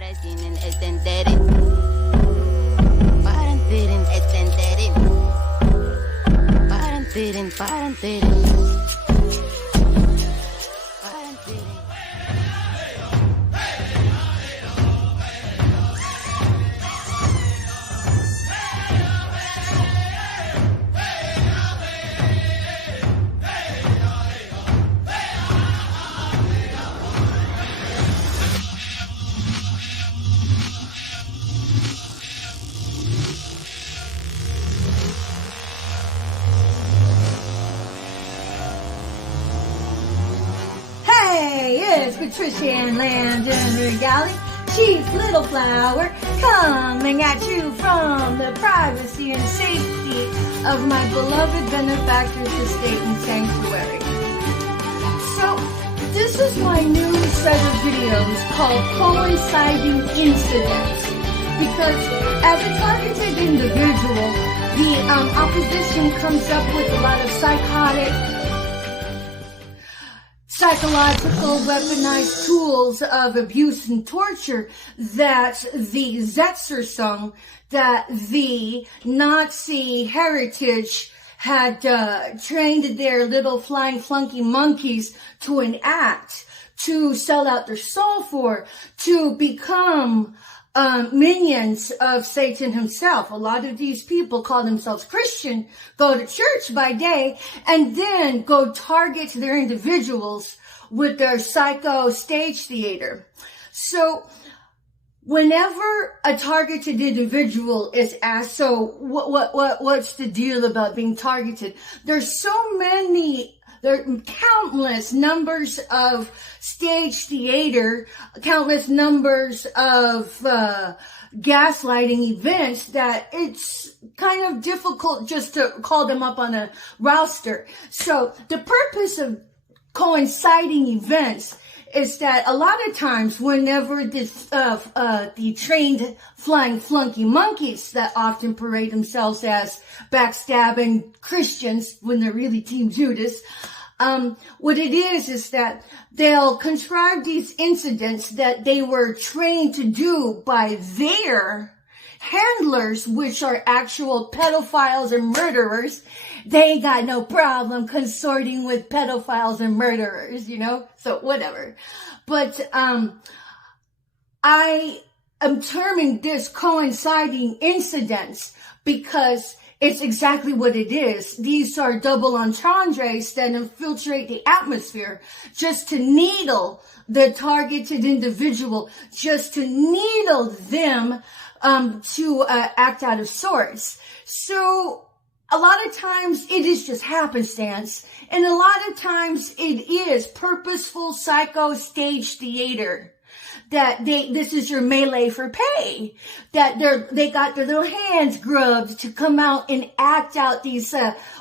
Tienen extender. Parenteren, extenderen. Parenteren, parenteren. Parenteren. Hey, it's Patricia Ann Lamb, Gender Galley, Chief Little Flower, coming at you from the privacy and safety of my beloved benefactor's estate and sanctuary. So, this is my new set of videos called Coinciding Incidents, because as a targeted individual, the opposition comes up with a lot of psychological weaponized tools of abuse and torture that the Setzer that the Nazi heritage had trained their little flying flunky monkeys to enact, to sell out their soul for, to become minions of Satan himself. A lot of these people call themselves Christian, go to church by day, and then go target their individuals with their psycho stage theater. So whenever a targeted individual is asked, so what's the deal about being targeted? There are countless numbers of stage theater, countless numbers of gaslighting events that it's kind of difficult just to call them up on a roster. So the purpose of coinciding events is that a lot of times whenever the trained flying flunky monkeys that often parade themselves as backstabbing Christians when they're really Team Judas, what it is that they'll contrive these incidents that they were trained to do by their handlers, which are actual pedophiles and murderers. They ain't got no problem consorting with pedophiles and murderers, so whatever. But I am terming this coinciding incidents because it's exactly what it is. These are double entendres that infiltrate the atmosphere just to needle the targeted individual, just to needle them to act out of sorts. So a lot of times it is just happenstance, and a lot of times it is purposeful psycho stage theater. That this is your melee for pay. That they got their little hands grubbed to come out and act out these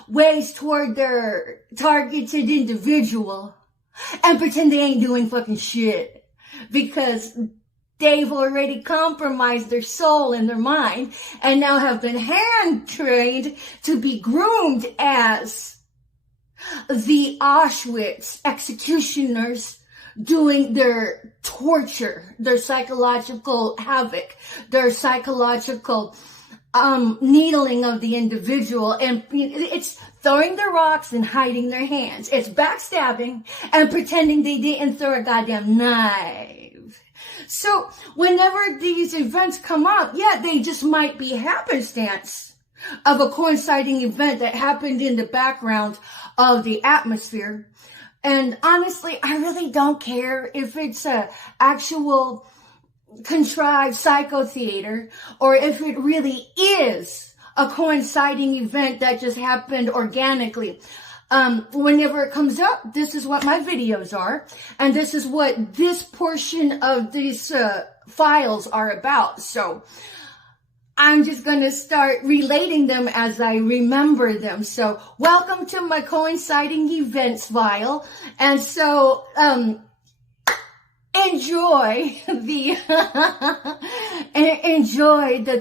ways toward their targeted individual and pretend they ain't doing fucking shit because they've already compromised their soul and their mind and now have been hand trained to be groomed as the Auschwitz executioners, doing their torture, their psychological havoc, their psychological needling of the individual. And it's throwing the rocks and hiding their hands. It's backstabbing and pretending they didn't throw a goddamn knife. So whenever these events come up, they just might be happenstance of a coinciding event that happened in the background of the atmosphere. And honestly, I really don't care if it's a actual contrived psycho theater or if it really is a coinciding event that just happened organically. Whenever it comes up, this is what my videos are, and this is what this portion of these files are about. So I'm just going to start relating them as I remember them. So welcome to my coinciding events file. And so enjoy the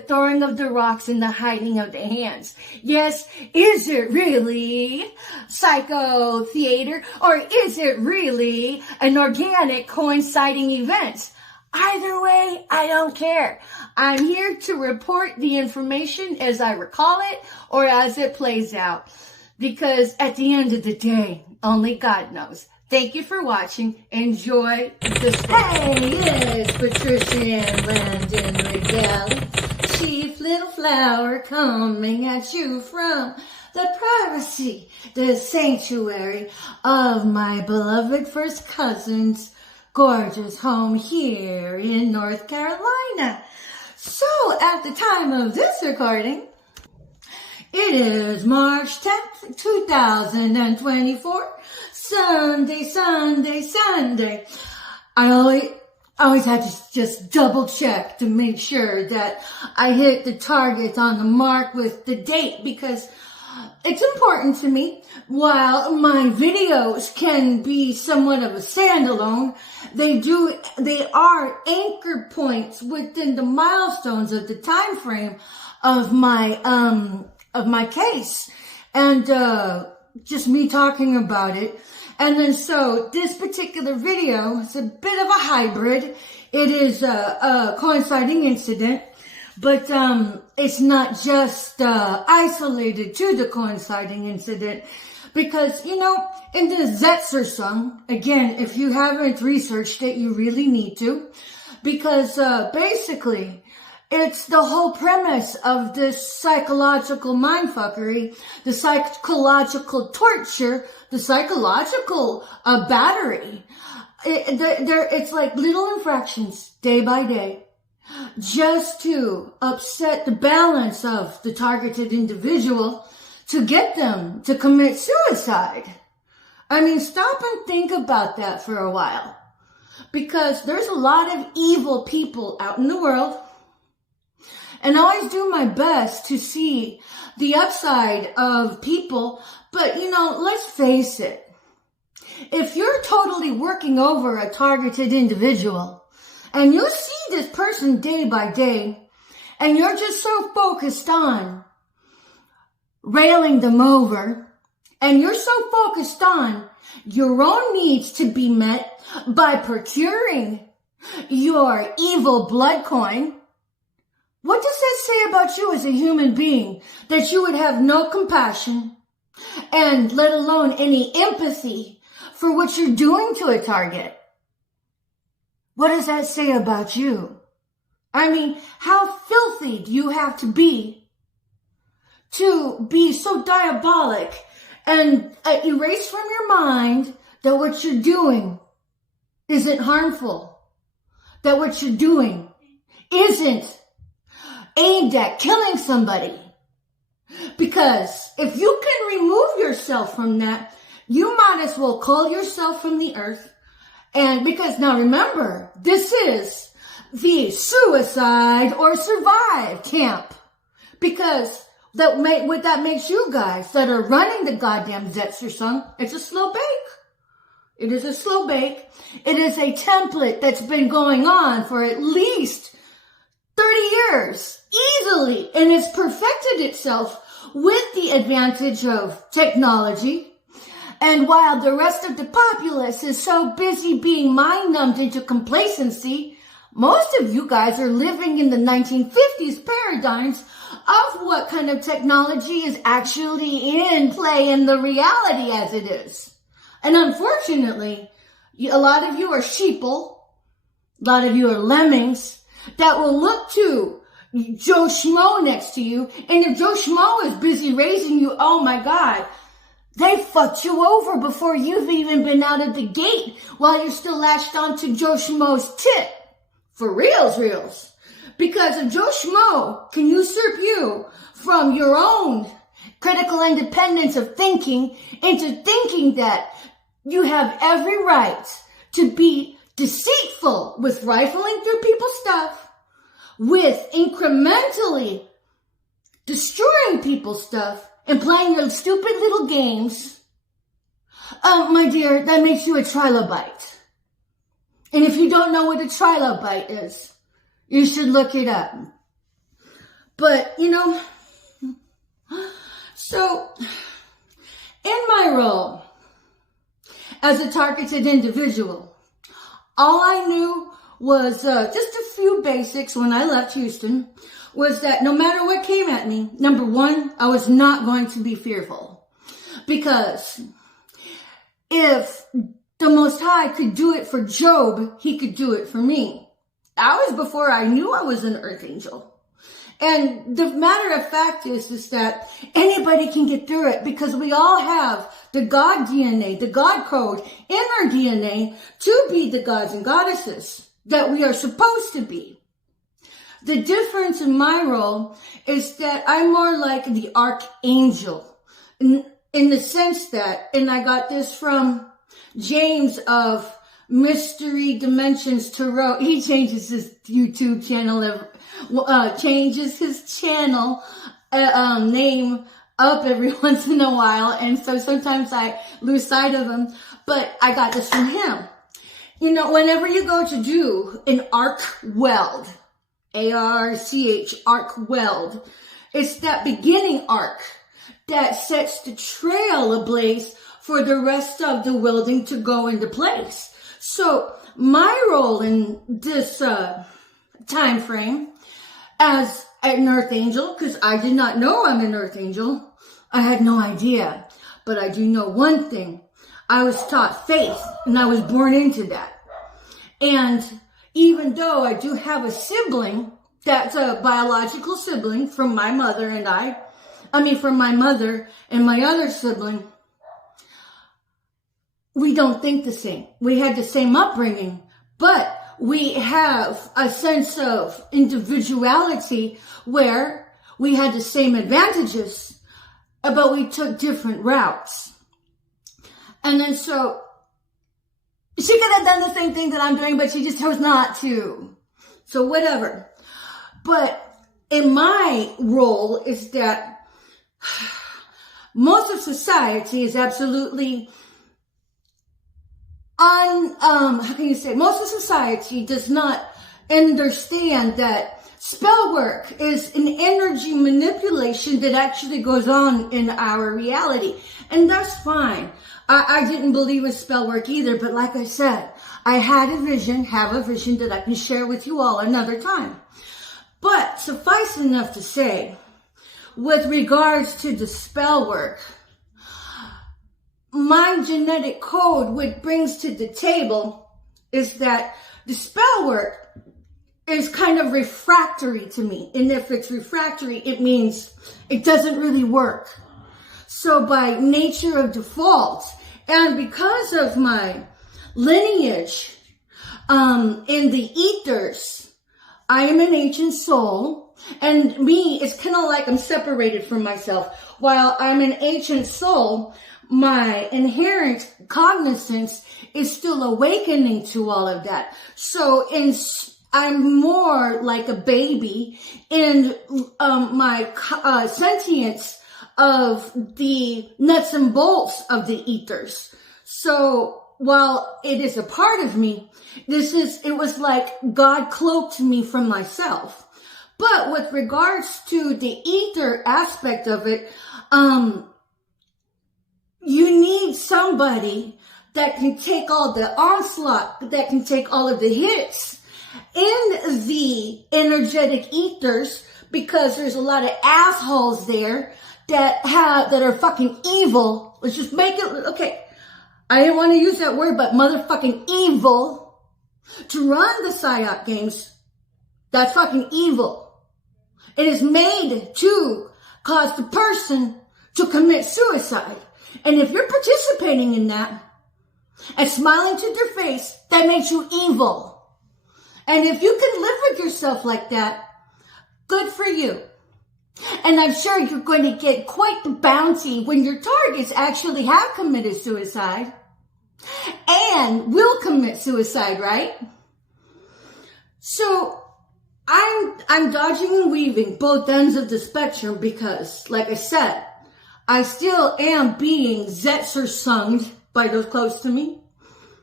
throwing of the rocks and the hiding of the hands. Yes, is it really psycho theater, or is it really an organic coinciding event? Either way, I don't care. I'm here to report the information as I recall it or as it plays out. Because at the end of the day, only God knows. Thank you for watching. Enjoy the stay. Hey, it's Patricia and Landon Regal, Chief Little Flower, coming at you from the privacy, the sanctuary of my beloved first cousin's gorgeous home here in North Carolina. So, at the time of this recording, it is March 10th, 2024, Sunday. I always have to just double check to make sure that I hit the target on the mark with the date, because it's important to me. While my videos can be somewhat of a standalone, they are anchor points within the milestones of the time frame of my case, and just me talking about it. And then so this particular video is a bit of a hybrid. It is a coinciding incident, but it's not just isolated to the coinciding incident, because, you know, in the Zetzer song, again, if you haven't researched it, you really need to, because basically it's the whole premise of this psychological mindfuckery, the psychological torture, the psychological battery. It's like little infractions day by day, just to upset the balance of the targeted individual, to get them to commit suicide. I mean, stop and think about that for a while, because there's a lot of evil people out in the world, and I always do my best to see the upside of people. But, you know, let's face it. If you're totally working over a targeted individual, and you see this person day by day, and you're just so focused on railing them over, and you're so focused on your own needs to be met by procuring your evil blood coin, what does that say about you as a human being? That you would have no compassion, and let alone any empathy for what you're doing to a target? What does that say about you? I mean, how filthy do you have to be so diabolic and erase from your mind that what you're doing isn't harmful, that what you're doing isn't aimed at killing somebody? Because if you can remove yourself from that, you might as well call yourself from the earth. And because now remember, this is the suicide or survive camp. Because what that makes you guys that are running the goddamn Zetzer song, it's a slow bake. It is a slow bake. It is a template that's been going on for at least 30 years, easily, and it's perfected itself with the advantage of technology. And while the rest of the populace is so busy being mind-numbed into complacency, most of you guys are living in the 1950s paradigms of what kind of technology is actually in play in the reality as it is. And unfortunately, a lot of you are sheeple, a lot of you are lemmings that will look to Joe Schmo next to you, and if Joe Schmo is busy raising you, oh my God, they fucked you over before you've even been out of the gate while you're still latched onto Joe Schmo's tit. For reals. Because if Joe Schmo can usurp you from your own critical independence of thinking into thinking that you have every right to be deceitful with rifling through people's stuff, with incrementally destroying people's stuff, and playing your stupid little games, my dear, that makes you a trilobite. And if you don't know what a trilobite is, you should look it up. But, you know, so in my role as a targeted individual, all I knew was just a few basics when I left Houston, was that no matter what came at me, number one, I was not going to be fearful. Because if the Most High could do it for Job, he could do it for me. That was before I knew I was an earth angel. And the matter of fact is that anybody can get through it because we all have the God DNA, the God code in our DNA to be the gods and goddesses that we are supposed to be. The difference in my role is that I'm more like the archangel in the sense that, and I got this from James of Mystery Dimensions Tarot. He changes his YouTube channel, changes his channel name up every once in a while. And so sometimes I lose sight of him, but I got this from him. You know, whenever you go to do an arc weld, A-R-C-H, arc weld, it's that beginning arc that sets the trail ablaze for the rest of the welding to go into place. So my role in this time frame as an earth angel, because I did not know I'm an earth angel. I had no idea. But I do know one thing. I was taught faith, and I was born into that. And even though I do have a sibling that's a biological sibling from my mother and from my mother and my other sibling, we don't think the same. We had the same upbringing, but we have a sense of individuality where we had the same advantages, but we took different routes. And then so she could have done the same thing that I'm doing, but she just chose not to. So whatever. But in my role is that most of society is absolutely most of society does not understand that spell work is an energy manipulation that actually goes on in our reality. And that's fine. I didn't believe in spell work either, but like I said, I have a vision that I can share with you all another time. But suffice enough to say, with regards to the spell work, my genetic code, what brings to the table is that the spell work is kind of refractory to me. And if it's refractory, it means it doesn't really work. So by nature of default, and because of my lineage in the ethers, I am an ancient soul. And me, it's kind of like I'm separated from myself. While I'm an ancient soul, my inherent cognizance is still awakening to all of that. So I'm more like a baby in my sentience of the nuts and bolts of the ethers. So while it is a part of me, it was like God cloaked me from myself. But with regards to the ether aspect of it, you need somebody that can take all the onslaught, that can take all of the hits in the energetic ethers, because there's a lot of assholes there that are fucking evil. Let's just make it, okay. I didn't want to use that word, but motherfucking evil to run the PSYOP games. That's fucking evil. It is made to cause the person to commit suicide. And if you're participating in that and smiling to their face, that makes you evil. And if you can live with yourself like that, good for you. And I'm sure you're going to get quite the bounty when your targets actually have committed suicide and will commit suicide, right? So I'm dodging and weaving both ends of the spectrum because, like I said, I still am being Zetzer-sunged by those close to me,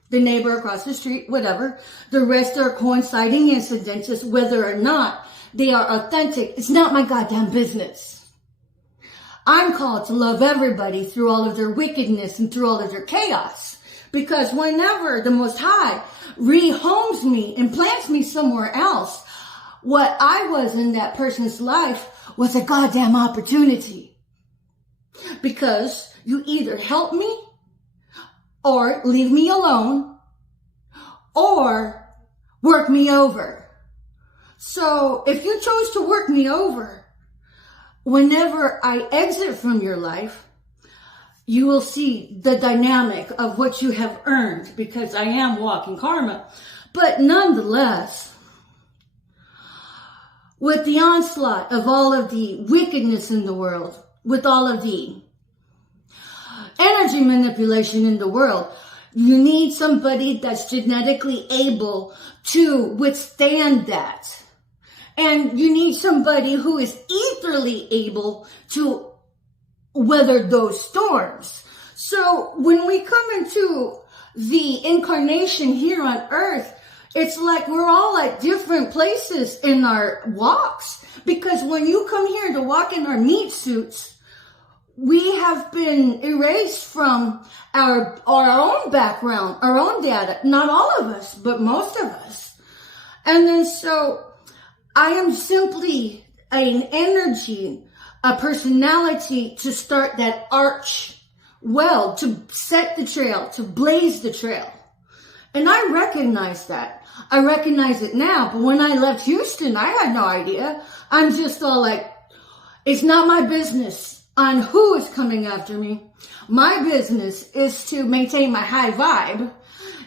the neighbor across the street, whatever. The rest are coinciding incidents, whether or not they are authentic. It's not my goddamn business. I'm called to love everybody through all of their wickedness and through all of their chaos, Because whenever the Most High rehomes me and plants me somewhere else, what I was in that person's life was a goddamn opportunity. Because you either help me or leave me alone or work me over. So if you chose to work me over, whenever I exit from your life, you will see the dynamic of what you have earned, because I am walking karma. But nonetheless, with the onslaught of all of the wickedness in the world, with all of the energy manipulation in the world, you need somebody that's genetically able to withstand that. And you need somebody who is etherly able to weather those storms. So when we come into the incarnation here on earth, it's like we're all at different places in our walks. Because when you come here to walk in our meat suits, we have been erased from our own background, our own data. Not all of us, but most of us. And then so I am simply an energy, a personality to start that arch well, to set the trail, to blaze the trail. And I recognize that. I recognize it now, but when I left Houston, I had no idea. I'm just all like, it's not my business on who is coming after me. My business is to maintain my high vibe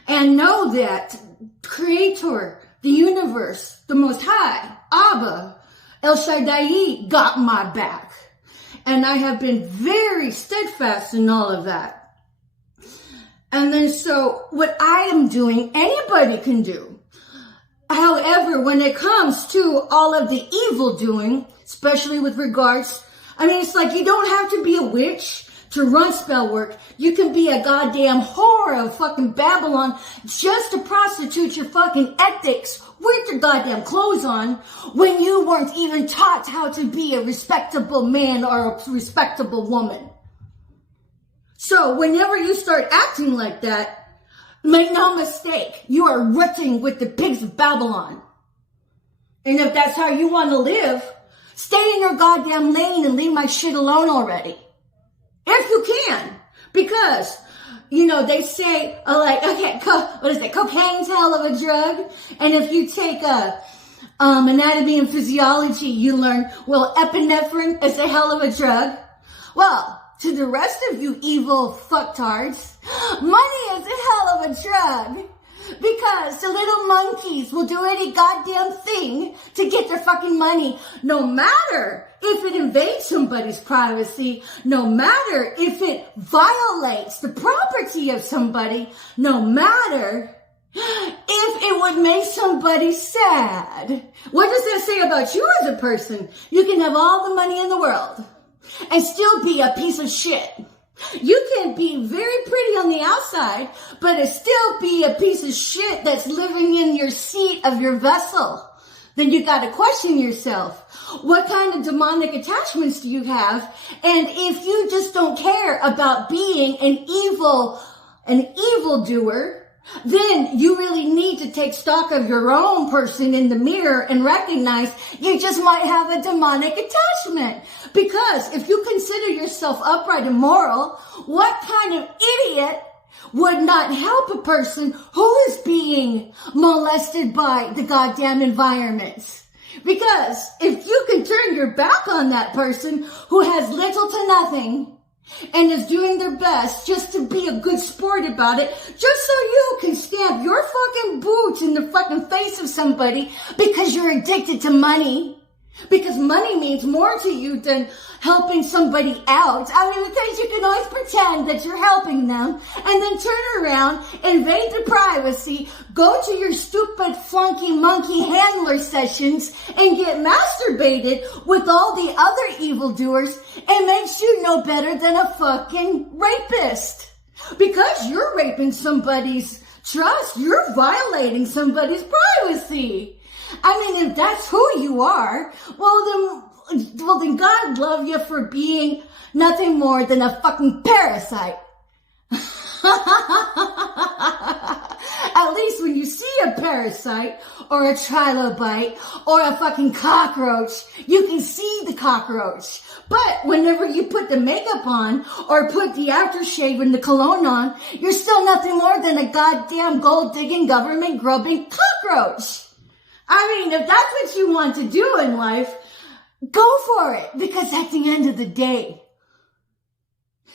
and know that Creator, the universe, the Most High, Abba, El Shaddai got my back. And I have been very steadfast in all of that. And then so what I am doing, anybody can do. However, when it comes to all of the evil doing, especially with regards, I mean, it's like you don't have to be a witch to run spell work. You can be a goddamn whore of fucking Babylon just to prostitute your fucking ethics with your goddamn clothes on when you weren't even taught how to be a respectable man or a respectable woman. So whenever you start acting like that, make no mistake, you are rooting with the pigs of Babylon. And if that's how you want to live, stay in your goddamn lane and leave my shit alone already. If you can. Because, you know, they say, like, okay, what is it? Cocaine's hell of a drug. And if you take anatomy and physiology, you learn, well, epinephrine is a hell of a drug. Well, to the rest of you evil fucktards, money is a hell of a drug. Because the little monkeys will do any goddamn thing to get their fucking money, no matter if it invades somebody's privacy, no matter if it violates the property of somebody, no matter if it would make somebody sad. What does that say about you as a person? You can have all the money in the world and still be a piece of shit. You can be very pretty on the outside, but it still be a piece of shit that's living in your seat of your vessel. Then you got to question yourself. What kind of demonic attachments do you have? And if you just don't care about being an evildoer, then you really need to take stock of your own person in the mirror and recognize you just might have a demonic attachment. Because if you consider yourself upright and moral, what kind of idiot would not help a person who is being molested by the goddamn environment? Because if you can turn your back on that person who has little to nothing and is doing their best just to be a good sport about it, just so you can stamp your fucking boots in the fucking face of somebody because you're addicted to money. Because money means more to you than helping somebody out. I mean, because you can always pretend that you're helping them and then turn around, invade their privacy, go to your stupid flunky monkey handler sessions and get masturbated with all the other evildoers and makes you no better than a fucking rapist. Because you're raping somebody's trust, you're violating somebody's privacy. I mean, if that's who you are, well then God love you for being nothing more than a fucking parasite. At least when you see a parasite or a trilobite or a fucking cockroach, you can see the cockroach. But whenever you put the makeup on or put the aftershave and the cologne on, you're still nothing more than a goddamn gold-digging, government-grubbing cockroach. I mean, if that's what you want to do in life, go for it. Because at the end of the day,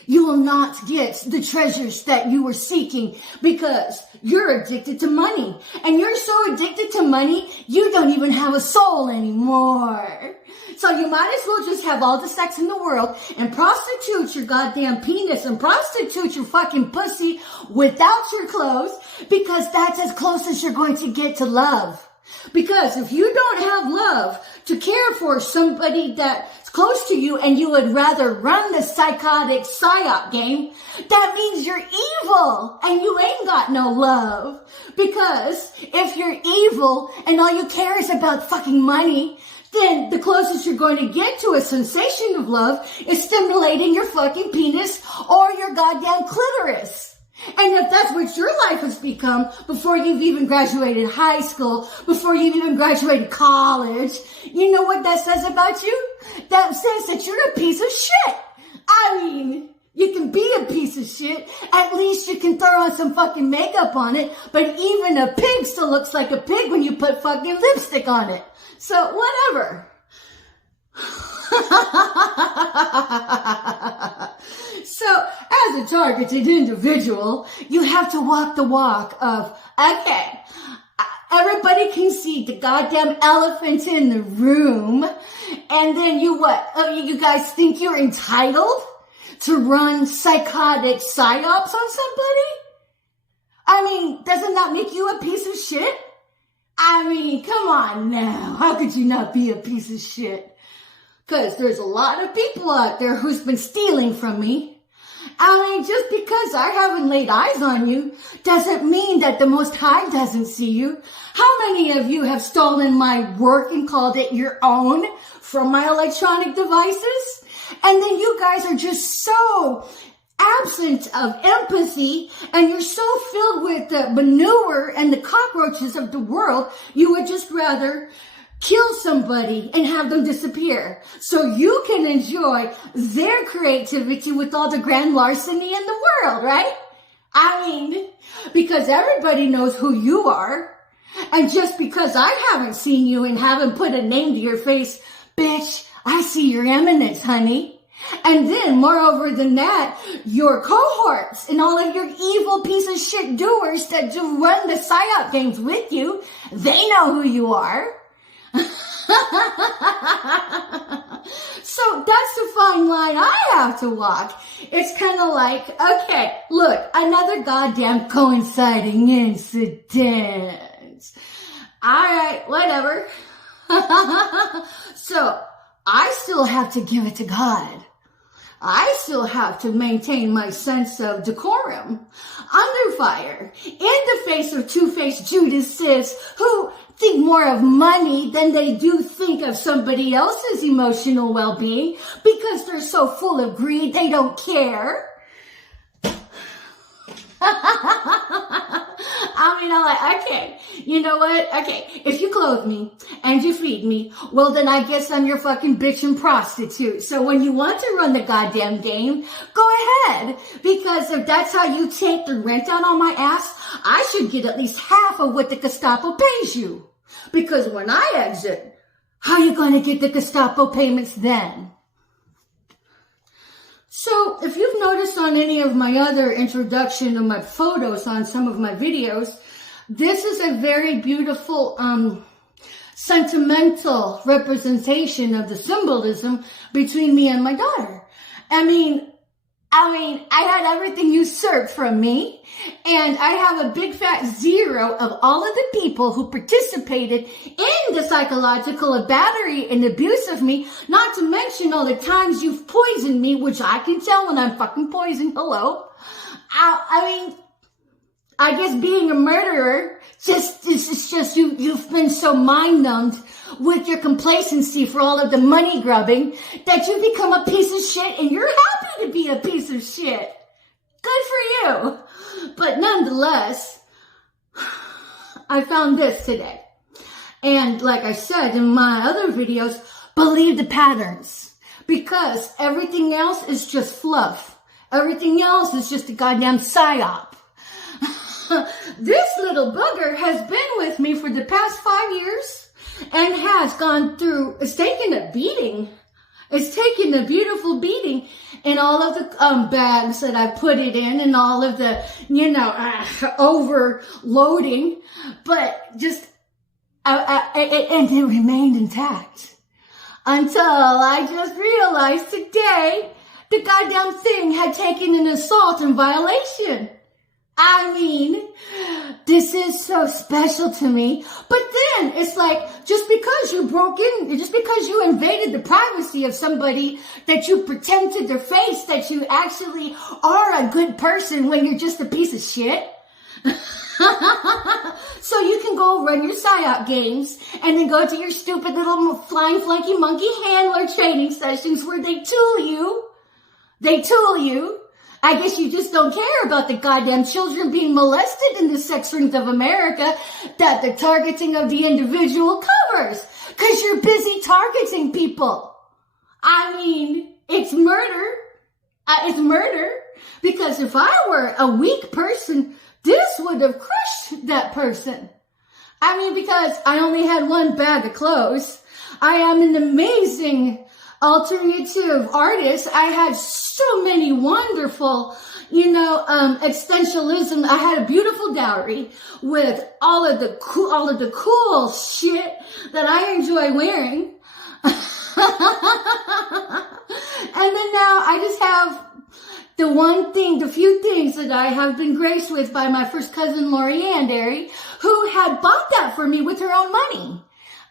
you will not get the treasures that you were seeking because you're addicted to money. And you're so addicted to money, you don't even have a soul anymore. So you might as well just have all the sex in the world and prostitute your goddamn penis and prostitute your fucking pussy without your clothes, because that's as close as you're going to get to love. Because if you don't have love to care for somebody that's close to you and you would rather run the psychotic PSYOP game, that means you're evil and you ain't got no love. Because if you're evil and all you care is about fucking money, then the closest you're going to get to a sensation of love is stimulating your fucking penis or your goddamn clitoris. And if that's what your life has become before you've even graduated high school, before you've even graduated college, you know what that says about you? That says that you're a piece of shit. I mean, you can be a piece of shit. At least you can throw on some fucking makeup on it. But even a pig still looks like a pig when you put fucking lipstick on it. So whatever. So, as a targeted individual, you have to walk the walk of, okay, everybody can see the goddamn elephant in the room, and then you what? You guys think you're entitled to run psychotic psyops on somebody? I mean, doesn't that make you a piece of shit? I mean, come on now. How could you not be a piece of shit? Because there's a lot of people out there who's been stealing from me. I mean, just because I haven't laid eyes on you doesn't mean that the Most High doesn't see you. How many of you have stolen my work and called it your own from my electronic devices? And then you guys are just so absent of empathy, and you're so filled with the manure and the cockroaches of the world, you would just rather kill somebody and have them disappear so you can enjoy their creativity with all the grand larceny in the world, right? I mean, because everybody knows who you are. And just because I haven't seen you and haven't put a name to your face, bitch, I see your eminence, honey. And then, moreover than that, your cohorts and all of your evil piece of shit doers that do run the PSYOP games with you, they know who you are. So that's the fine line I have to walk. It's kind of like, okay, look, another goddamn coinciding incident. Alright, whatever. So, I still have to give it to God. I still have to maintain my sense of decorum. Under fire, in the face of two-faced Judases who think more of money than they do think of somebody else's emotional well-being because they're so full of greed they don't care. I mean, I'm like, okay, you know what? Okay, if you clothe me and you feed me, well, then I guess I'm your fucking bitch and prostitute. So when you want to run the goddamn game, go ahead. Because if that's how you take the rent out on my ass, I should get at least half of what the Gestapo pays you. Because when I exit, how are you going to get the Gestapo payments then? So, if you've noticed on any of my other introduction of my photos on some of my videos, this is a very beautiful, sentimental representation of the symbolism between me and my daughter. I mean, I had everything usurped from me, and I have a big fat zero of all of the people who participated in the psychological battery and abuse of me, not to mention all the times you've poisoned me, which I can tell when I'm fucking poisoned, hello. I guess being a murderer, you've been so mind-numbed with your complacency for all of the money grubbing that you become a piece of shit and you're happy to be a piece of shit. Good for you. But nonetheless, I found this today. And like I said in my other videos, believe the patterns. Because everything else is just fluff. Everything else is just a goddamn PSYOP. This little bugger has been with me for the past 5 years and has gone through, it's taken a beating. It's taken a beautiful beating in all of the bags that I put it in and all of the, overloading. But just, and it remained intact. Until I just realized today the goddamn thing had taken an assault and violation. I mean, this is so special to me. But then it's like, just because you broke in, just because you invaded the privacy of somebody, that you pretend to their face that you actually are a good person when you're just a piece of shit. So you can go run your PSYOP games and then go to your stupid little flying flunky monkey handler training sessions where they tool you. They tool you. I guess you just don't care about the goddamn children being molested in the sex rings of America that the targeting of the individual covers. Cause you're busy targeting people. I mean, it's murder. It's murder. Because if I were a weak person, this would have crushed that person. I mean, because I only had one bag of clothes. I am an amazing alternative artist. I had so many wonderful, existentialism. I had a beautiful dowry with all of the cool shit that I enjoy wearing. And then now I just have the few things that I have been graced with by my first cousin, Lorianne Derry, who had bought that for me with her own money.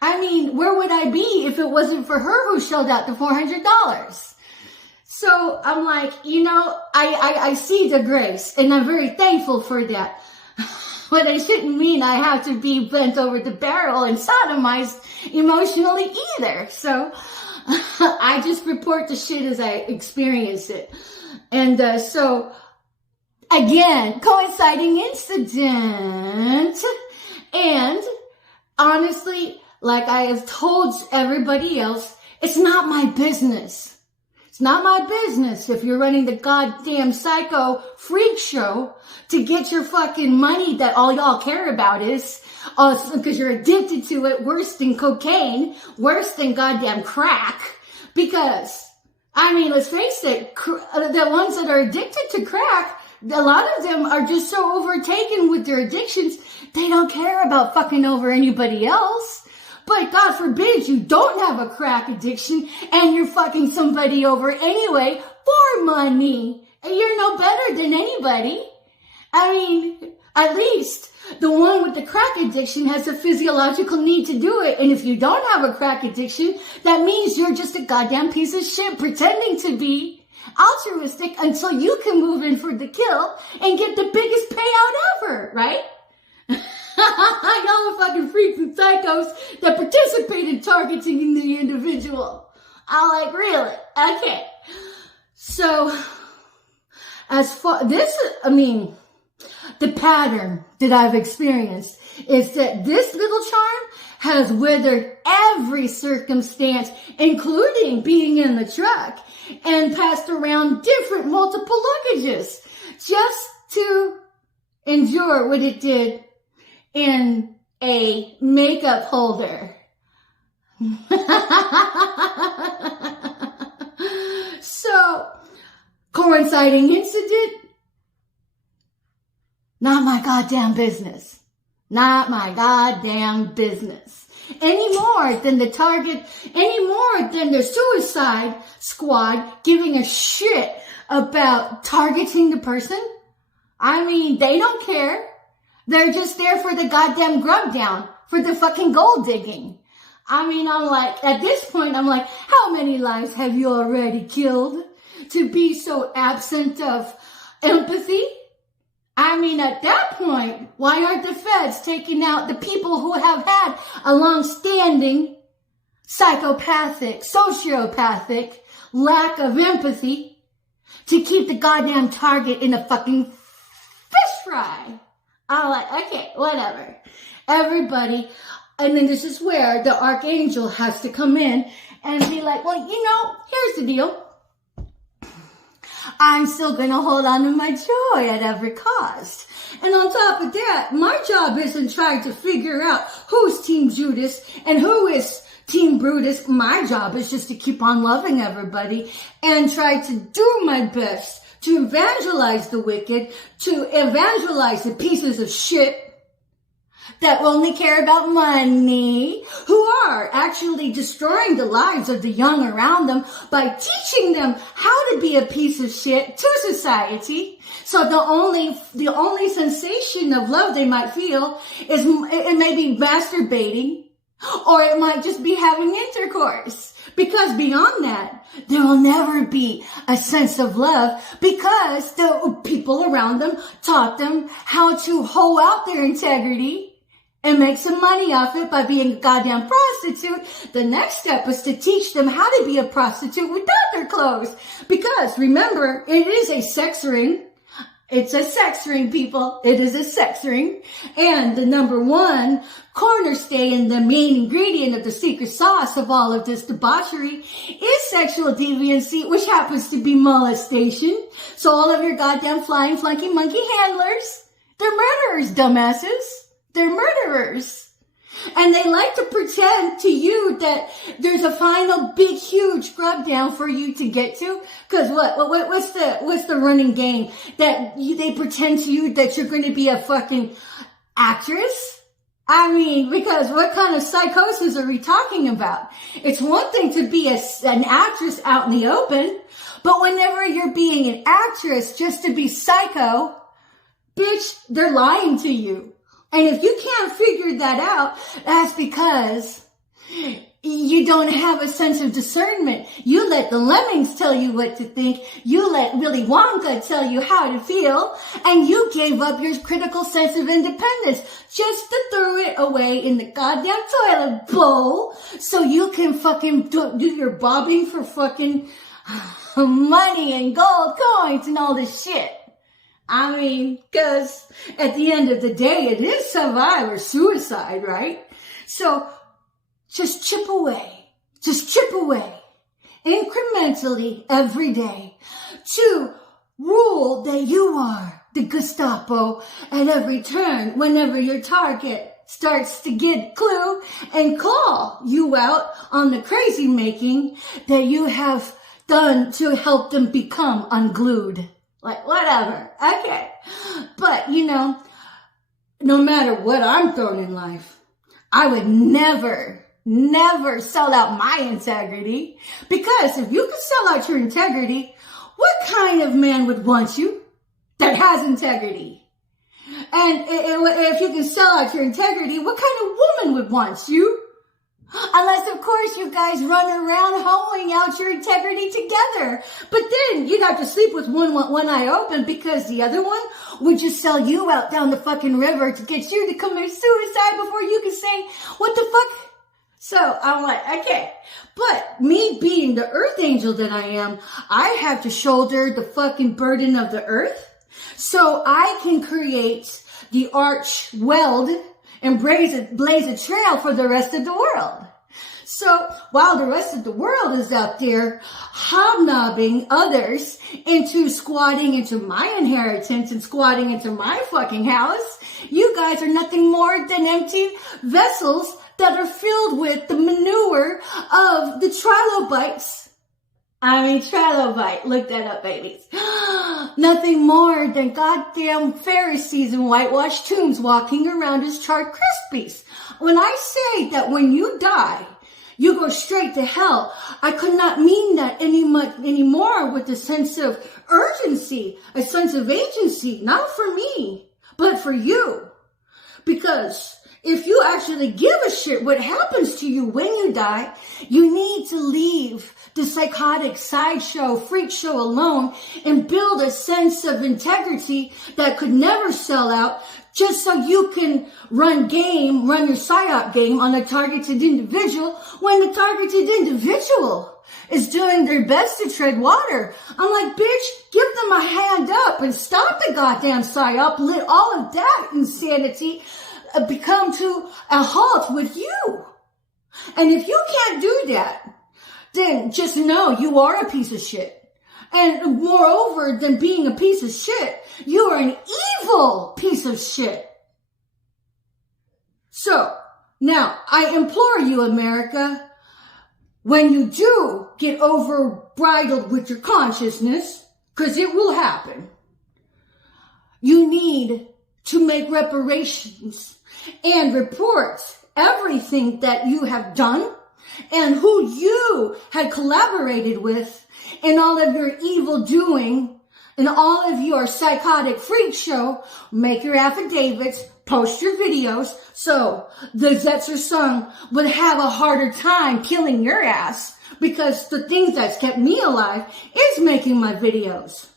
I mean, where would I be if it wasn't for her who shelled out the $400? So I'm like, I see the grace and I'm very thankful for that. But it shouldn't mean I have to be bent over the barrel and sodomized emotionally either. So I just report the shit as I experience it. And so, again, coinciding incident. And honestly, like I have told everybody else, it's not my business. It's not my business if you're running the goddamn psycho freak show to get your fucking money that all y'all care about is, because you're addicted to it, worse than cocaine, worse than goddamn crack. Because, I mean, let's face it, the ones that are addicted to crack, a lot of them are just so overtaken with their addictions, they don't care about fucking over anybody else. But God forbid you don't have a crack addiction and you're fucking somebody over anyway for money. And you're no better than anybody. I mean, at least the one with the crack addiction has a physiological need to do it. And if you don't have a crack addiction, that means you're just a goddamn piece of shit pretending to be altruistic until you can move in for the kill and get the biggest payout ever, right? Y'all are fucking freaks and psychos that participate in targeting the individual. I'm like, really? Okay. So, as far, the pattern that I've experienced is that this little charm has weathered every circumstance, including being in the truck, and passed around different multiple luggages just to endure what it did in a makeup holder. So, coinciding incident? Not my goddamn business. Not my goddamn business. Any more than the target, any more than the suicide squad giving a shit about targeting the person. I mean, they don't care. They're just there for the goddamn grub down, for the fucking gold digging. I mean, I'm like, at this point, I'm like, how many lives have you already killed to be so absent of empathy? I mean, at that point, why aren't the feds taking out the people who have had a long-standing psychopathic, sociopathic lack of empathy to keep the goddamn target in a fucking fist try. I'm like, okay, whatever. Everybody, and then this is where the archangel has to come in and be like, well, here's the deal. I'm still going to hold on to my joy at every cost. And on top of that, my job isn't trying to figure out who's Team Judas and who is Team Brutus. My job is just to keep on loving everybody and try to do my best to evangelize the wicked, to evangelize the pieces of shit that only care about money, who are actually destroying the lives of the young around them by teaching them how to be a piece of shit to society. So the only sensation of love they might feel is it may be masturbating, or it might just be having intercourse. Because beyond that, there will never be a sense of love, because the people around them taught them how to hoe out their integrity and make some money off it by being a goddamn prostitute. The next step is to teach them how to be a prostitute without their clothes. Because remember, it is a sex ring. It's a sex ring, people. It is a sex ring. And the number one cornerstay and the main ingredient of the secret sauce of all of this debauchery is sexual deviancy, which happens to be molestation. So all of your goddamn flying flunky monkey handlers, they're murderers, dumbasses. They're murderers. And they like to pretend to you that there's a final big huge grub down for you to get to. Cause what's the running game that they pretend to you that you're going to be a fucking actress? I mean, because what kind of psychosis are we talking about? It's one thing to be an actress out in the open, but whenever you're being an actress just to be psycho, bitch, they're lying to you. And if you can't figure that out, that's because you don't have a sense of discernment. You let the lemmings tell you what to think. You let Willy Wonka tell you how to feel. And you gave up your critical sense of independence just to throw it away in the goddamn toilet bowl so you can fucking do your bobbing for fucking money and gold coins and all this shit. I mean, cause at the end of the day, it is survive or suicide, right? So just chip away incrementally every day to rule that you are the Gestapo at every turn whenever your target starts to get clue and call you out on the crazy making that you have done to help them become unglued. Like, whatever. Okay. But, no matter what I'm thrown in life, I would never sell out my integrity. Because if you could sell out your integrity, what kind of man would want you that has integrity? And if you can sell out your integrity, what kind of woman would want you? Unless, of course, you guys run around hoeing out your integrity together. But then you'd have to sleep with one eye open because the other one would just sell you out down the fucking river to get you to commit suicide before you can say, what the fuck? So I'm like, okay. But me being the earth angel that I am, I have to shoulder the fucking burden of the earth so I can create the arch weld and blaze a trail for the rest of the world. So while the rest of the world is out there hobnobbing others into squatting into my inheritance and squatting into my fucking house, you guys are nothing more than empty vessels that are filled with the manure of the trilobites. Trilobite. Look that up, babies. Nothing more than goddamn Pharisees in whitewashed tombs walking around as charred Krispies. When I say that when you die, you go straight to hell, I could not mean that anymore with a sense of urgency, a sense of agency, not for me, but for you. Because if you actually give a shit what happens to you when you die, you need to leave the psychotic sideshow, freak show alone and build a sense of integrity that could never sell out just so you can run your PSYOP game on a targeted individual when the targeted individual is doing their best to tread water. I'm like, bitch, give them a hand up and stop the goddamn PSYOP. Let all of that insanity become to a halt with you. And if you can't do that, then just know you are a piece of shit. And moreover than being a piece of shit, you are an evil piece of shit. So, now, I implore you, America, when you do get over-bridled with your consciousness, because it will happen, you need to make reparations and report everything that you have done and who you had collaborated with in all of your evil doing and all of your psychotic freak show. Make your affidavits, post your videos, so the Zetzer Sung would have a harder time killing your ass, because the things that's kept me alive is making my videos.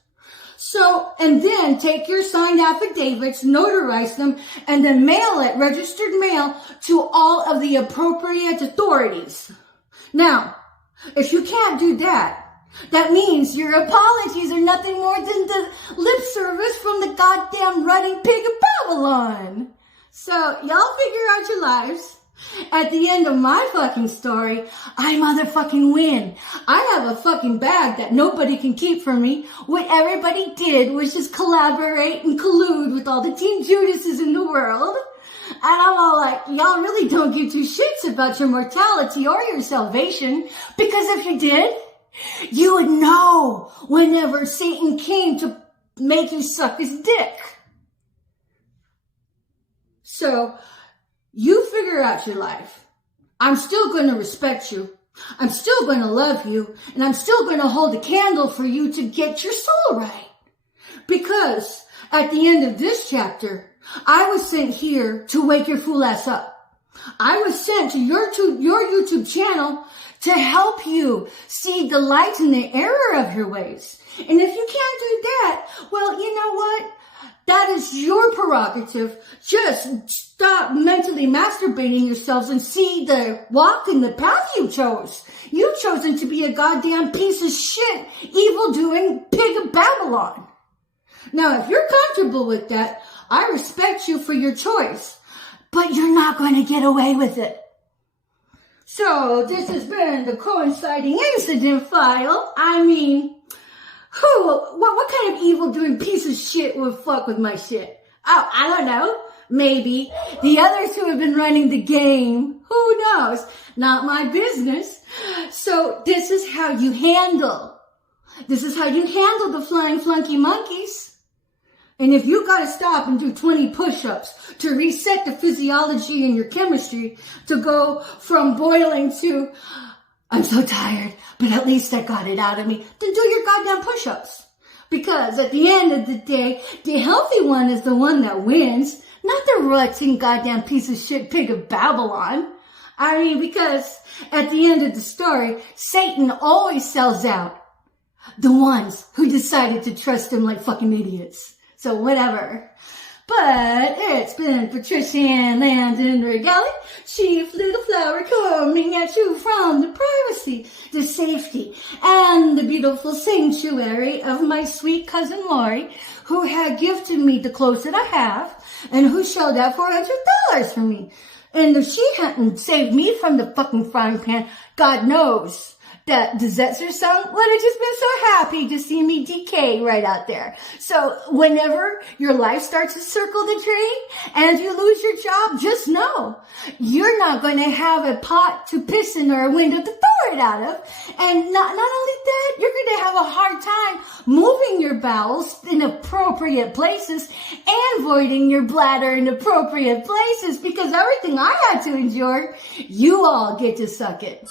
So, and then take your signed affidavits, notarize them, and then mail it, registered mail, to all of the appropriate authorities. Now, if you can't do that, that means your apologies are nothing more than the lip service from the goddamn running pig of Babylon. So, y'all figure out your lives. At the end of my fucking story, I motherfucking win. I have a fucking bag that nobody can keep from me. What everybody did was just collaborate and collude with all the Team Judases in the world. And I'm all like, y'all really don't give two shits about your mortality or your salvation. Because if you did, you would know whenever Satan came to make you suck his dick. So, you figure out your life. I'm still going to respect you. I'm still going to love you. And I'm still going to hold a candle for you to get your soul right. Because at the end of this chapter, I was sent here to wake your fool ass up. I was sent to your YouTube channel to help you see the light and the error of your ways. And if you can't do that, well, you know what? That is your prerogative. Just stop mentally masturbating yourselves and see the walk and the path you chose. You've chosen to be a goddamn piece of shit, evil-doing pig of Babylon. Now, if you're comfortable with that, I respect you for your choice. But you're not going to get away with it. So, this has been the coinciding incident file. I mean, what kind of evil-doing piece of shit would fuck with my shit? Oh, I don't know. Maybe the others who have been running the game. Who knows? Not my business. So, this is how you handle. This is how you handle the flying flunky monkeys. And if you gotta stop and do 20 push-ups to reset the physiology and your chemistry to go from boiling to, I'm so tired, but at least I got it out of me, then do your goddamn push-ups. Because at the end of the day, the healthy one is the one that wins, not the rutting goddamn piece of shit pig of Babylon. I mean, because at the end of the story, Satan always sells out the ones who decided to trust him like fucking idiots. So whatever. But it's been Patricia Ann Landon Regali, Chief Little Flower, coming at you from the privacy, the safety, and the beautiful sanctuary of my sweet cousin Lori, who had gifted me the clothes that I have, and who shelled out $400 for me. And if she hadn't saved me from the fucking frying pan, God knows that the Zetzer Sung would have just been so happy to see me decay right out there. So whenever your life starts to circle the drain and you lose your job, just know you're not going to have a pot to piss in or a window to throw it out of. And not only that, you're going to have a hard time moving your bowels in appropriate places and voiding your bladder in appropriate places, because everything I had to endure, you all get to suck it.